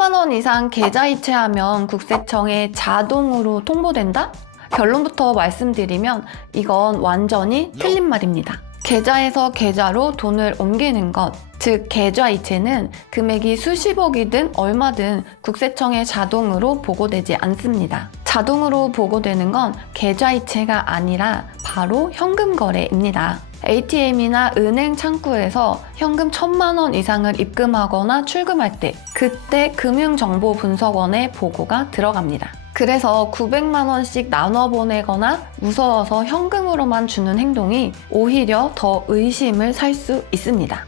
천만 원 이상 계좌이체하면 국세청에 자동으로 통보된다? 결론부터 말씀드리면 이건 완전히 틀린 말입니다. 계좌에서 계좌로 돈을 옮기는 것, 즉 계좌이체는 금액이 수십억이든 얼마든 국세청에 자동으로 보고되지 않습니다. 자동으로 보고되는 건 계좌이체가 아니라 바로 현금 거래입니다. ATM이나 은행 창구에서 현금 1,000만 원 이상을 입금하거나 출금할 때 그때 금융정보분석원에 보고가 들어갑니다. 그래서 900만 원씩 나눠 보내거나 무서워서 현금으로만 주는 행동이 오히려 더 의심을 살 수 있습니다.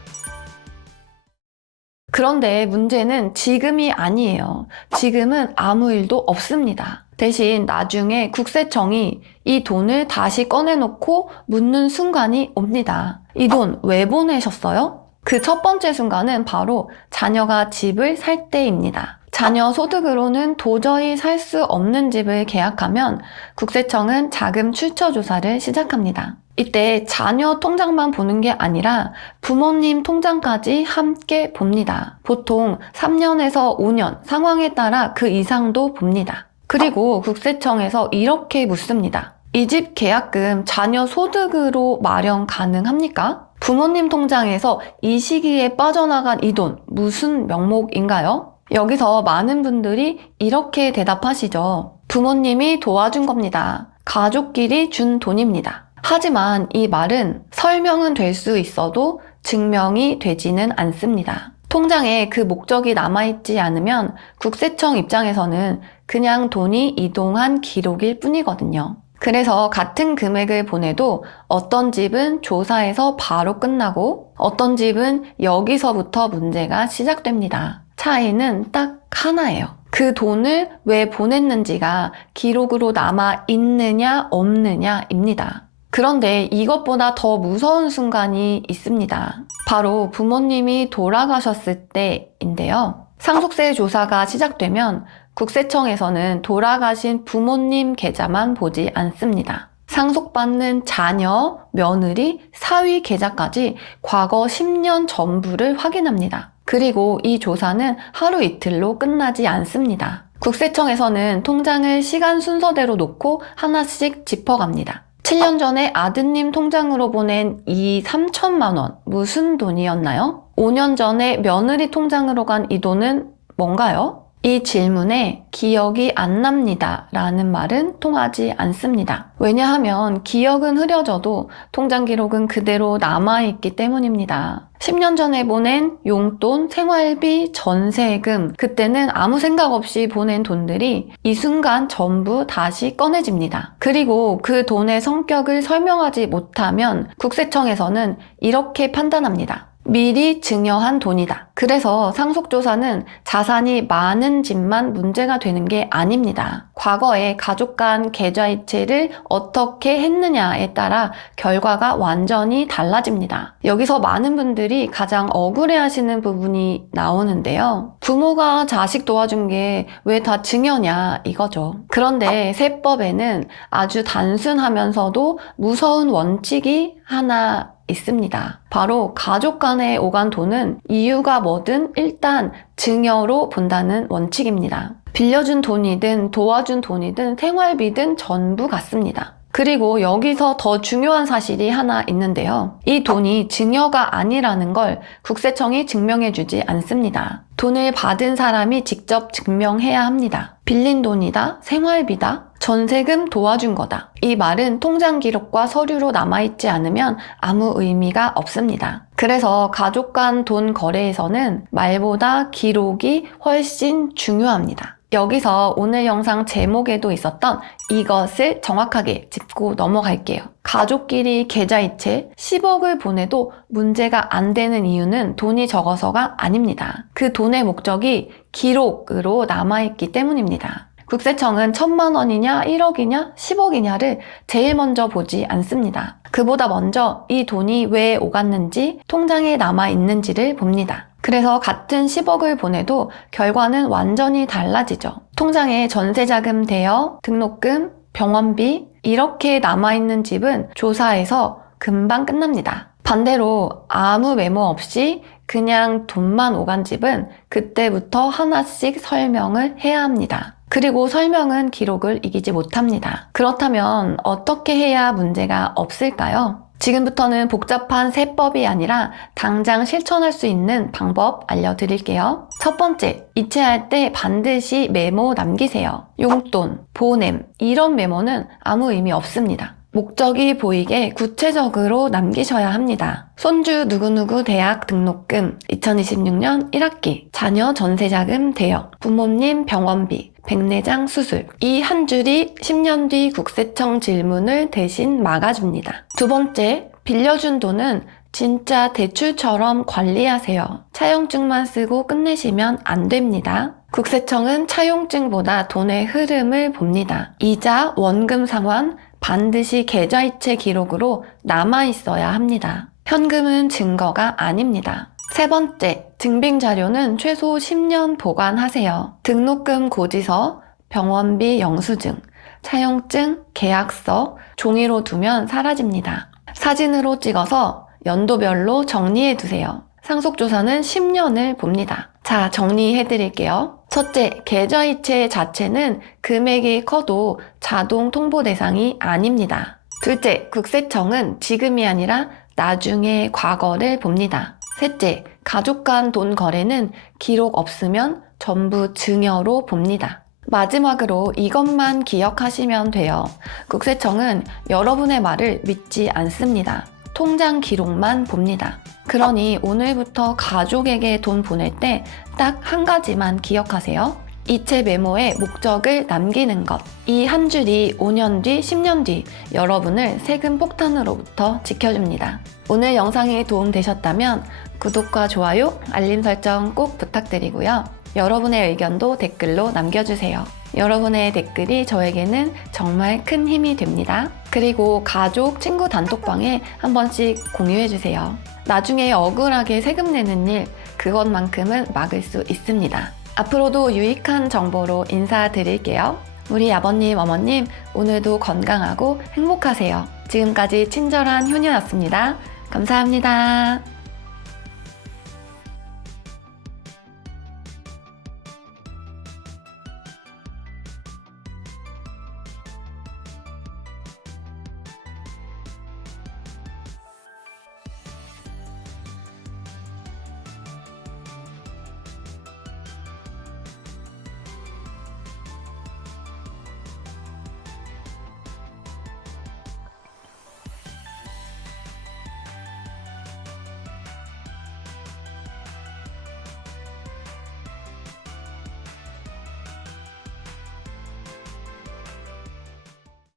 그런데 문제는 지금이 아니에요. 지금은 아무 일도 없습니다. 대신 나중에 국세청이 이 돈을 다시 꺼내놓고 묻는 순간이 옵니다. 이 돈 왜 보내셨어요? 그 첫 번째 순간은 바로 자녀가 집을 살 때입니다. 자녀 소득으로는 도저히 살 수 없는 집을 계약하면 국세청은 자금 출처 조사를 시작합니다. 이때 자녀 통장만 보는 게 아니라 부모님 통장까지 함께 봅니다. 보통 3년에서 5년 상황에 따라 그 이상도 봅니다. 그리고 국세청에서 이렇게 묻습니다. 이 집 계약금 자녀 소득으로 마련 가능합니까? 부모님 통장에서 이 시기에 빠져나간 이 돈 무슨 명목인가요? 여기서 많은 분들이 이렇게 대답하시죠. 부모님이 도와준 겁니다. 가족끼리 준 돈입니다. 하지만 이 말은 설명은 될 수 있어도 증명이 되지는 않습니다. 통장에 그 목적이 남아있지 않으면 국세청 입장에서는 그냥 돈이 이동한 기록일 뿐이거든요. 그래서 같은 금액을 보내도 어떤 집은 조사에서 바로 끝나고 어떤 집은 여기서부터 문제가 시작됩니다. 차이는 딱 하나예요. 그 돈을 왜 보냈는지가 기록으로 남아 있느냐 없느냐입니다. 그런데 이것보다 더 무서운 순간이 있습니다. 바로 부모님이 돌아가셨을 때인데요. 상속세 조사가 시작되면 국세청에서는 돌아가신 부모님 계좌만 보지 않습니다. 상속받는 자녀, 며느리, 사위 계좌까지 과거 10년 전부를 확인합니다. 그리고 이 조사는 하루 이틀로 끝나지 않습니다. 국세청에서는 통장을 시간 순서대로 놓고 하나씩 짚어갑니다. 7년 전에 아드님 통장으로 보낸 이 3천만 원 무슨 돈이었나요? 5년 전에 며느리 통장으로 간 이 돈은 뭔가요? 이 질문에 기억이 안 납니다 라는 말은 통하지 않습니다. 왜냐하면 기억은 흐려져도 통장 기록은 그대로 남아있기 때문입니다. 10년 전에 보낸 용돈, 생활비, 전세금, 그때는 아무 생각 없이 보낸 돈들이 이 순간 전부 다시 꺼내집니다. 그리고 그 돈의 성격을 설명하지 못하면 국세청에서는 이렇게 판단합니다. 미리 증여한 돈이다. 그래서 상속조사는 자산이 많은 집만 문제가 되는 게 아닙니다. 과거에 가족 간 계좌이체를 어떻게 했느냐에 따라 결과가 완전히 달라집니다. 여기서 많은 분들이 가장 억울해하시는 부분이 나오는데요. 부모가 자식 도와준 게 왜 다 증여냐 이거죠. 그런데 세법에는 아주 단순하면서도 무서운 원칙이 하나 있습니다. 바로 가족 간에 오간 돈은 이유가 뭐든 일단 증여로 본다는 원칙입니다. 빌려준 돈이든 도와준 돈이든 생활비든 전부 같습니다. 그리고 여기서 더 중요한 사실이 하나 있는데요. 이 돈이 증여가 아니라는 걸 국세청이 증명해주지 않습니다. 돈을 받은 사람이 직접 증명해야 합니다. 빌린 돈이다, 생활비다, 전세금 도와준 거다. 이 말은 통장 기록과 서류로 남아있지 않으면 아무 의미가 없습니다. 그래서 가족 간 돈 거래에서는 말보다 기록이 훨씬 중요합니다. 여기서 오늘 영상 제목에도 있었던 이것을 정확하게 짚고 넘어갈게요. 가족끼리 계좌이체 10억을 보내도 문제가 안 되는 이유는 돈이 적어서가 아닙니다. 그 돈의 목적이 기록으로 남아있기 때문입니다. 국세청은 1,000만 원이냐, 1억이냐, 10억이냐를 제일 먼저 보지 않습니다. 그보다 먼저 이 돈이 왜 오갔는지, 통장에 남아있는지를 봅니다. 그래서 같은 10억을 보내도 결과는 완전히 달라지죠. 통장에 전세자금 대여, 등록금, 병원비 이렇게 남아있는 집은 조사에서 금방 끝납니다. 반대로 아무 메모 없이 그냥 돈만 오간 집은 그때부터 하나씩 설명을 해야 합니다. 그리고 설명은 기록을 이기지 못합니다. 그렇다면 어떻게 해야 문제가 없을까요? 지금부터는 복잡한 세법이 아니라 당장 실천할 수 있는 방법 알려드릴게요. 첫 번째, 이체할 때 반드시 메모 남기세요. 용돈, 보냄, 이런 메모는 아무 의미 없습니다. 목적이 보이게 구체적으로 남기셔야 합니다. 손주 누구누구 대학 등록금, 2026년 1학기, 자녀 전세자금 대역, 부모님 병원비, 백내장 수술. 이 한 줄이 10년 뒤 국세청 질문을 대신 막아줍니다. 두 번째, 빌려준 돈은 진짜 대출처럼 관리하세요. 차용증만 쓰고 끝내시면 안 됩니다. 국세청은 차용증보다 돈의 흐름을 봅니다. 이자, 원금 상환, 반드시 계좌이체 기록으로 남아있어야 합니다. 현금은 증거가 아닙니다. 세 번째, 증빙 자료는 최소 10년 보관하세요. 등록금 고지서, 병원비 영수증, 차용증, 계약서, 종이로 두면 사라집니다. 사진으로 찍어서 연도별로 정리해 두세요. 상속조사는 10년을 봅니다. 자, 정리해 드릴게요. 첫째, 계좌이체 자체는 금액이 커도 자동 통보 대상이 아닙니다. 둘째, 국세청은 지금이 아니라 나중에 과거를 봅니다. 셋째, 가족 간 돈 거래는 기록 없으면 전부 증여로 봅니다. 마지막으로 이것만 기억하시면 돼요. 국세청은 여러분의 말을 믿지 않습니다. 통장 기록만 봅니다. 그러니 오늘부터 가족에게 돈 보낼 때 딱 한 가지만 기억하세요. 이체 메모에 목적을 남기는 것. 이 한 줄이 5년 뒤, 10년 뒤 여러분을 세금 폭탄으로부터 지켜줍니다. 오늘 영상이 도움되셨다면 구독과 좋아요, 알림 설정 꼭 부탁드리고요. 여러분의 의견도 댓글로 남겨주세요. 여러분의 댓글이 저에게는 정말 큰 힘이 됩니다. 그리고 가족, 친구 단톡방에 한 번씩 공유해주세요. 나중에 억울하게 세금 내는 일, 그것만큼은 막을 수 있습니다. 앞으로도 유익한 정보로 인사드릴게요. 우리 아버님, 어머님, 오늘도 건강하고 행복하세요. 지금까지 친절한 효녀였습니다. 감사합니다.